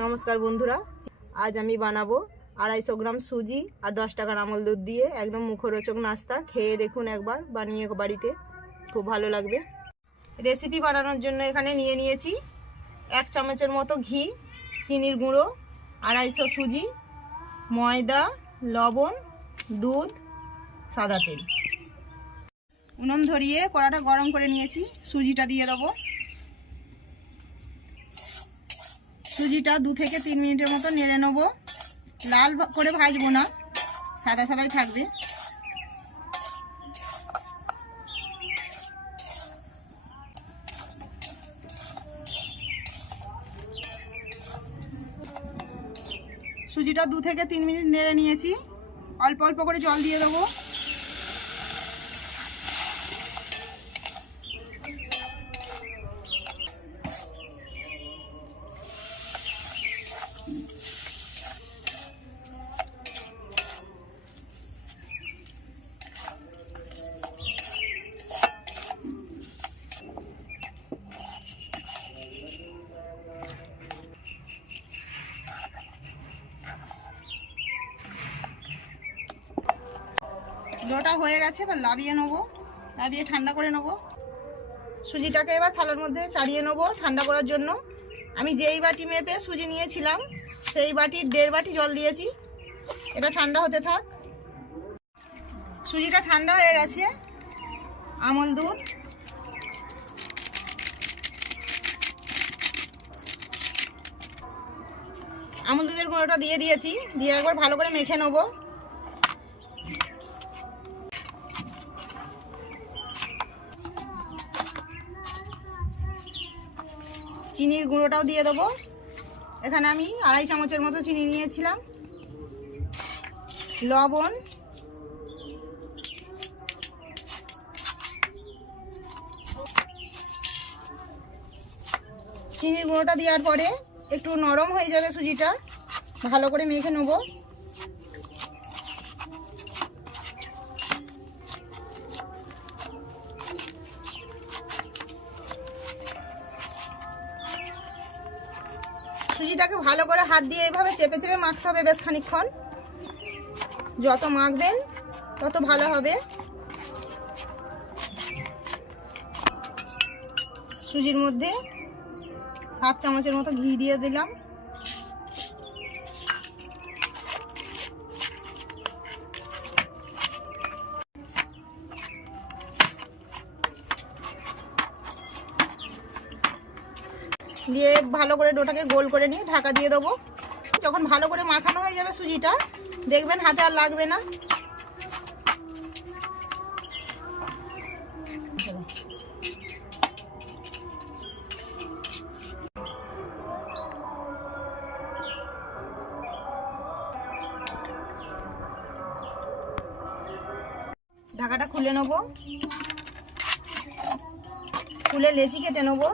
নমস্কার বন্ধুরা, আজ আমি বানাবো 250 গ্রাম সুজি আর 10 টাকার আমল দুধ দিয়ে একদম মুখরোচক নাস্তা। খেয়ে দেখুন একবার, বানিয়ে বাড়িতে, খুব ভালো লাগবে। রেসিপি বানানোর জন্য এখানে নিয়ে নিয়েছি 1 চামচের মতো ঘি, চিনির গুঁড়ো, 250 সুজি, ময়দা, লবণ, দুধ, সাদা তেল। উনুন ধরিয়ে কড়াটা গরম করে নিয়েছি। সুজিটা দিয়ে দেবো। সুজিটা 2 থেকে 3 মিনিটের মতো নেড়ে নেব। লাল করে ভাজবো না, সাদা সাদাই থাকবে। সুজিটা 2 থেকে 3 মিনিট নেড়ে নিয়েছি। অল্প অল্প করে জল দিয়ে দেবো। ডোটা হয়ে গেছে, এবার লাবিয়ে নেবো। লাবিয়ে ঠান্ডা করে নেবো। সুজিটাকে এবার থালার মধ্যে ছাড়িয়ে নেবো ঠান্ডা করার জন্য। আমি যেই বাটি মেপে সুজি নিয়েছিলাম সেই বাটির 1.5 বাটি জল দিয়েছি। এটা ঠান্ডা হতে থাক। সুজিটা ঠান্ডা হয়ে গেছে। আমল দুধ, আমল দুধের গুঁড়োটা দিয়ে দিয়েছি। দিয়ে একবার ভালো করে মেখে নেবো। চিনির গুঁড়োটাও দিয়ে দেবো। এখানে আমি 2.5 চামচের মতো চিনি নিয়েছিলাম। লবণ, চিনির গুঁড়োটা দেওয়ার পরে একটু নরম হয়ে যাবে সুজিটা, ভালো করে মেখে নেবো। সুজিটাকে ভালো করে হাত দিয়ে এইভাবে চেপে চেপে মাখতে হবে বেশ খানিকক্ষণ। যত মাখবেন তত ভালো হবে। সুজির মধ্যে 1/2 চামচের মতো ঘি দিয়ে দিলাম। দিয়ে ভালো করে ডোটাকে গোল করে নিয়ে ঢাকা দিয়ে দেবো। যখন ভালো করে মাখানো হয়ে যাবে সুজিটা, দেখবেন হাতে আর লাগবে না। ঢাকাটা খুলে নেবো। খুলে লেচি কেটে নেবো।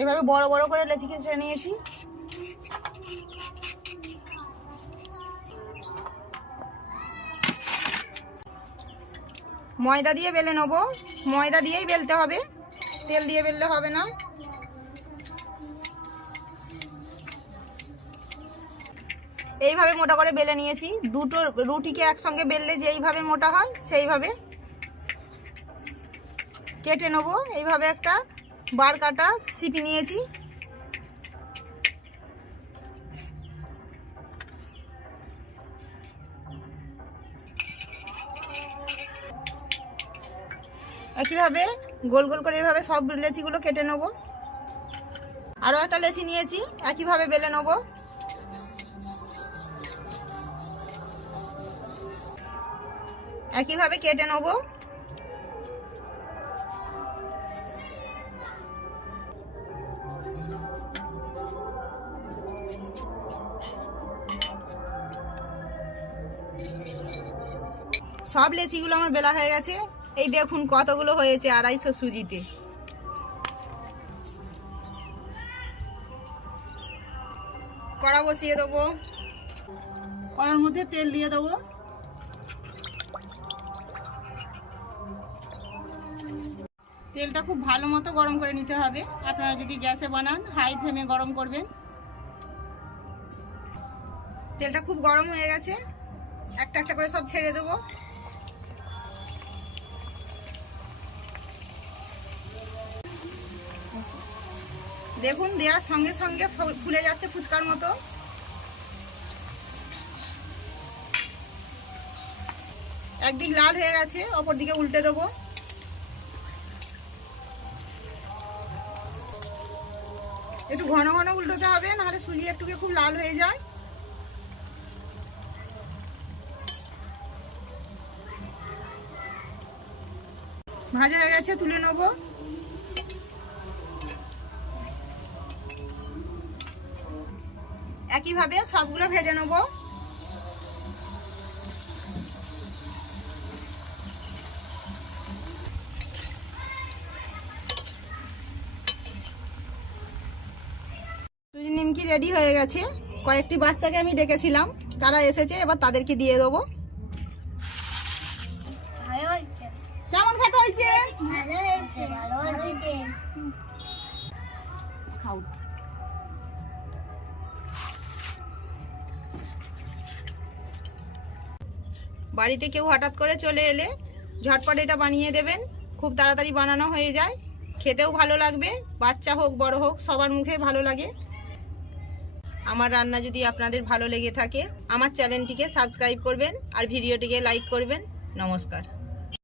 এভাবে বড় বড় করে লেচি কেটে নিয়েছি। ময়দা দিয়ে বেলে নেবো। ময়দা দিয়েই বেলতে হবে, তেল দিয়ে বেললে হবে না। এইভাবে মোটা করে বেলে নিয়েছি। দুটো রুটিকে একসঙ্গে বেললে যে এইভাবে মোটা হয় সেইভাবে কেটে নেবো। এইভাবে একটা বার কাটা সিপি নিয়েছি। একইভাবে গোল গোল করে এইভাবে সব লেচিগুলো কেটে নেবো। আরও একটা লেচি নিয়েছি, একইভাবে বেলে নেবো। একইভাবে কেটে নেবো। সব লেচিগুলো আমার বেলা হয়ে গেছে। এই দেখুন কতগুলো হয়েছে 250 সুজিতে। কড়া বসিয়ে দেবো। কড়ার মধ্যে তেল দিয়ে দেবো। তেলটা খুব ভালো মতো গরম করে নিতে হবে। আপনারা যদি গ্যাসে বানান হাই ফ্লেমে গরম করবেন। তেলটা খুব গরম হয়ে গেছে, একটা একটা করে সব ছেড়ে দেবো। দেখুন দেওয়ার সঙ্গে সঙ্গে ফুলে যাচ্ছে ফুচকার মতো। একদিক লাল হয়ে গেছে, অপর দিকে উল্টে দেবো। একটু ঘন ঘন উল্টোতে হবে, নাহলে সুজি একটুকে খুব লাল হয়ে যায়। ভাজা হয়ে গেছে, তুলে নেবো। একইভাবে সবগুলো ভেজে নেবো। সুজি নিমকি রেডি হয়ে গেছে। কয়েকটি বাচ্চাকে আমি ডেকেছিলাম, তারা এসেছে, এবার তাদেরকে দিয়ে দেবো। কেমন খেতে হয়েছে? খাও। বাড়িতে কেউ হঠাৎ করে চলে এলে ঝটপট এটা বানিয়ে দেবেন। খুব তাড়াতাড়ি বানানো হয়ে যায়, খেতেও ভালো লাগবে। বাচ্চা হোক বড় হোক সবার মুখে ভালো লাগে। আমার রান্না যদি আপনাদের ভালো লেগে থাকে আমার চ্যানেলটিকে সাবস্ক্রাইব করবেন আর ভিডিওটিকে লাইক করবেন। নমস্কার।